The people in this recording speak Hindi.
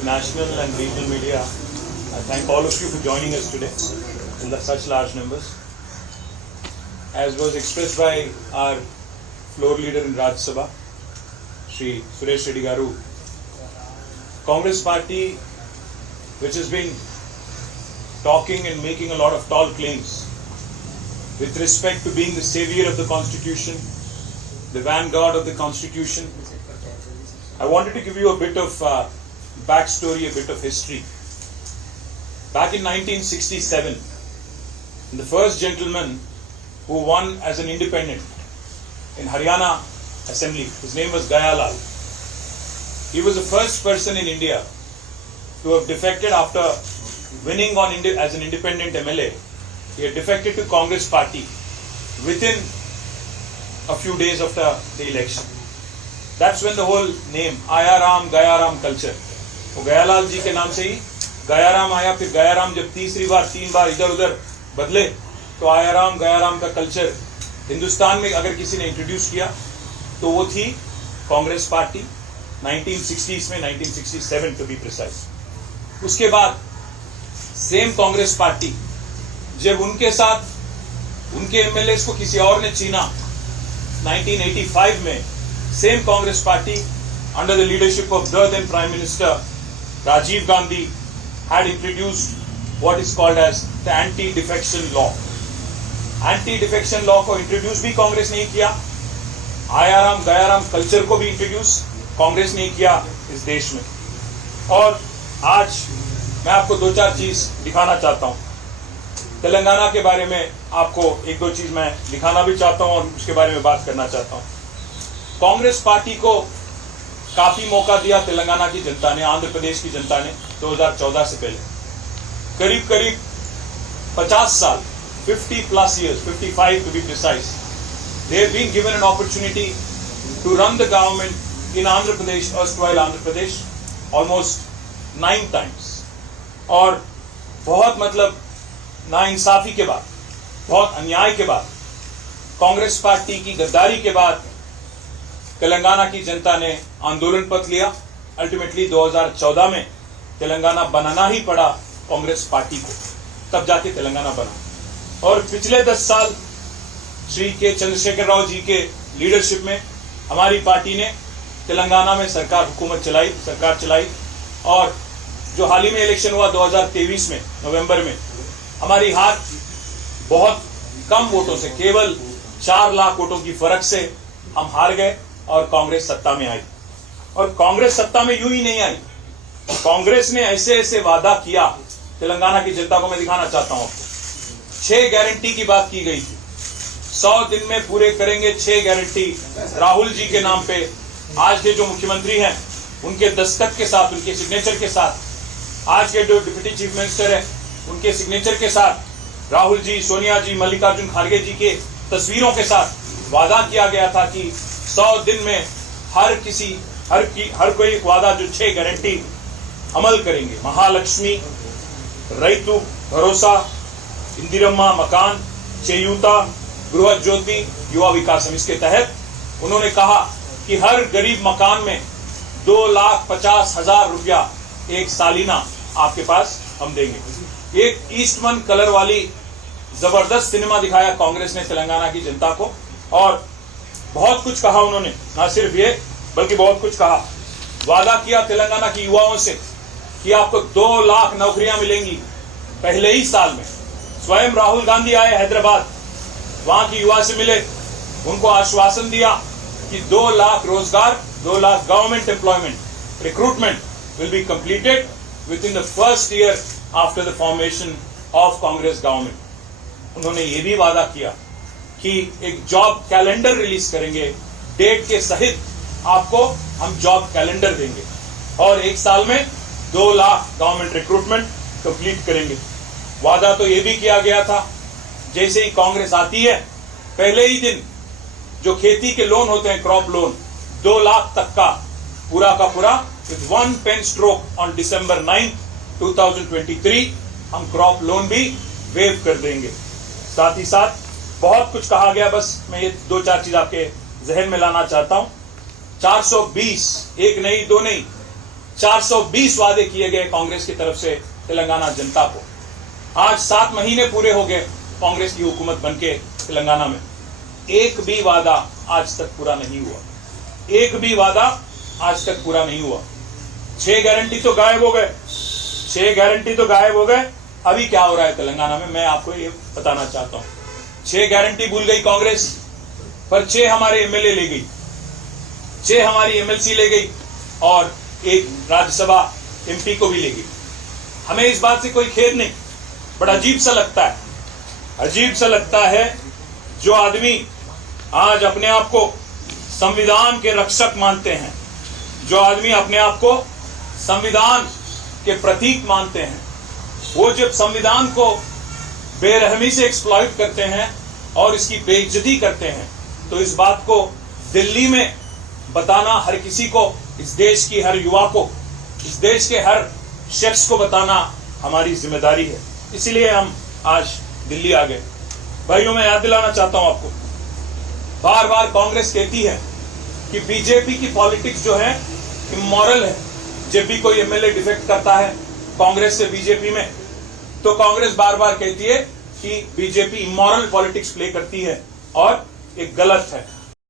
both national and regional media. I thank all of you for joining us today in such large numbers. As was expressed by our floor leader in Rajya Sabha, Shri Suresh Reddy Garu, Congress Party, which has been talking and making a lot of tall claims with respect to being the savior of the Constitution, the vanguard of the Constitution. I wanted to give you a bit of backstory, a bit of history. Back in 1967, the first gentleman who won as an independent in Haryana Assembly, his name was Gayalal. He was the first person in India to have defected after winning as an independent MLA. He had defected to Congress Party within a few days after the election. That's when the whole name Ayaram Gayaram culture, वो गयालाल जी के नाम से ही गयाराम आया. फिर गयाराम जब तीन बार इधर उधर बदले तो आयाराम गयाराम का कल्चर हिंदुस्तान में अगर किसी ने इंट्रोड्यूस किया तो वो थी कांग्रेस पार्टी 1960s में, 1967 टू बी प्रिसाइज. उसके बाद सेम कांग्रेस पार्टी जब उनके साथ उनके एमएलए को किसी और ने छीना 1985 में, same Congress party under the leadership of the then prime minister Rajiv Gandhi had introduced what is called as the anti-defection law. Anti-defection law को इंट्रोड्यूस भी कांग्रेस नहीं किया. आयाराम गयाराम कल्चर को भी इंट्रोड्यूस कांग्रेस नहीं किया इस देश में. और आज मैं आपको दो चार चीज दिखाना चाहता हूं. तेलंगाना के बारे में आपको एक दो चीज मैं दिखाना भी चाहता हूं और उसके बारे में बात करना चाहता हूं. कांग्रेस पार्टी को काफी मौका दिया तेलंगाना की जनता ने, आंध्र प्रदेश की जनता ने 2014 से पहले. करीब करीब 50 साल, 50+ years, 55 to be precise, they have been given an opportunity to run the government in Andhra Pradesh, erstwhile Andhra Pradesh, almost 9 times. और बहुत मतलब नाइंसाफी के बाद, बहुत अन्याय के बाद, कांग्रेस पार्टी की गद्दारी के बाद तेलंगाना की जनता ने आंदोलन पथ लिया. अल्टीमेटली 2014 में तेलंगाना बनाना ही पड़ा कांग्रेस पार्टी को, तब जाके तेलंगाना बना. और पिछले 10 साल श्री के चंद्रशेखर राव जी के लीडरशिप में हमारी पार्टी ने तेलंगाना में सरकार चलाई. और जो हाल ही में इलेक्शन हुआ 2023 में नवंबर में, हमारी हार बहुत कम वोटों से, केवल 4 लाख वोटों की फर्क से हम हार गए और कांग्रेस सत्ता में आई. और कांग्रेस सत्ता में यूं ही नहीं आई, कांग्रेस ने ऐसे ऐसे वादा किया तेलंगाना की जनता को. मैं दिखाना चाहता हूं आपको. 6 गारंटी की बात की गई थी. 100 दिन में पूरे करेंगे 6 गारंटी राहुल जी के नाम पे. आज के जो मुख्यमंत्री हैं उनके दस्तखत के साथ, उनके सिग्नेचर के साथ, आज के जो डिप्टी चीफ मिनिस्टर है उनके सिग्नेचर के साथ, राहुल जी, सोनिया जी, मल्लिकार्जुन खड़गे जी के तस्वीरों के साथ वादा किया गया था कि 100 दिन में हर कोई वादा जो 6 गारंटी अमल करेंगे. महालक्ष्मी, रैतु भरोसा, इंदिरम्मा मकान, चेयूता, गृह ज्योति, युवा विकासम. इसके तहत उन्होंने कहा कि हर गरीब मकान में 2,50,000 रुपया एक सालिना आपके पास हम देंगे. एक ईस्टमन कलर वाली जबरदस्त सिनेमा दिखाया कांग्रेस ने तेलंगाना की जनता को. और बहुत कुछ कहा उन्होंने, ना सिर्फ ये बल्कि बहुत कुछ कहा. वादा किया तेलंगाना की युवाओं से कि आपको 2 लाख नौकरियां मिलेंगी पहले ही साल में. स्वयं राहुल गांधी आए हैदराबाद, वहां की युवा से मिले, उनको आश्वासन दिया कि 2 लाख रोजगार, 2 lakh government employment recruitment will be completed within the first year after the formation of Congress government. उन्होंने ये भी वादा किया कि एक जॉब कैलेंडर रिलीज करेंगे, डेट के सहित आपको हम जॉब कैलेंडर देंगे और 1 साल में 2 लाख गवर्नमेंट रिक्रूटमेंट कंप्लीट करेंगे. वादा तो ये भी किया गया था, जैसे ही कांग्रेस आती है पहले ही दिन जो खेती के लोन होते हैं, क्रॉप लोन, 2 लाख तक का पूरा with 1 pen stroke on December 9, 2023 हम क्रॉप लोन भी वेव कर देंगे. साथ ही साथ बहुत कुछ कहा गया, बस मैं ये 2-4 चीज आपके जहन में लाना चाहता हूं. 420, एक नहीं दो नहीं, 420 वादे किए गए कांग्रेस की तरफ से तेलंगाना जनता को। आज 7 महीने पूरे हो गए कांग्रेस की हुकूमत बनके तेलंगाना में, एक भी वादा आज तक पूरा नहीं हुआ, एक भी वादा आज तक पूरा नहीं हुआ। 6 गारंटी तो गायब हो गए, 6 गारंटी तो गायब हो गए। अभी क्या हो रहा है तेलंगाना में, मैं आपको ये बताना चाहता हूं। 6 गारंटी भूल गई कांग्रेस, पर 6 हमारे एमएलए ले गई, 6 हमारी एमएलसी ले गई और एक राज्यसभा एमपी को भी ले गई। हमें इस बात से कोई खेद नहीं, बड़ा अजीब सा लगता है, अजीब सा लगता है जो आदमी आज अपने आप को संविधान के रक्षक मानते हैं, जो आदमी अपने आप को संविधान के प्रतीक मानते हैं, वो जब संविधान को बेरहमी से एक्सप्लॉइट करते हैं और इसकी बेइज्जती करते हैं, तो इस बात को दिल्ली में बताना हर किसी को, इस देश की हर युवा को, इस देश के हर शख्स को बताना हमारी जिम्मेदारी है। इसलिए हम आज दिल्ली आ गए। भाइयों, मैं याद दिलाना चाहता हूं आपको, बार बार कांग्रेस कहती है कि बीजेपी की पॉलिटिक्स जो है इमोरल है। जब भी कोई एमएलए डिफेक्ट करता है कांग्रेस से बीजेपी में, तो कांग्रेस बार बार कहती है कि बीजेपी इमोरल पॉलिटिक्स प्ले करती है और ये गलत है।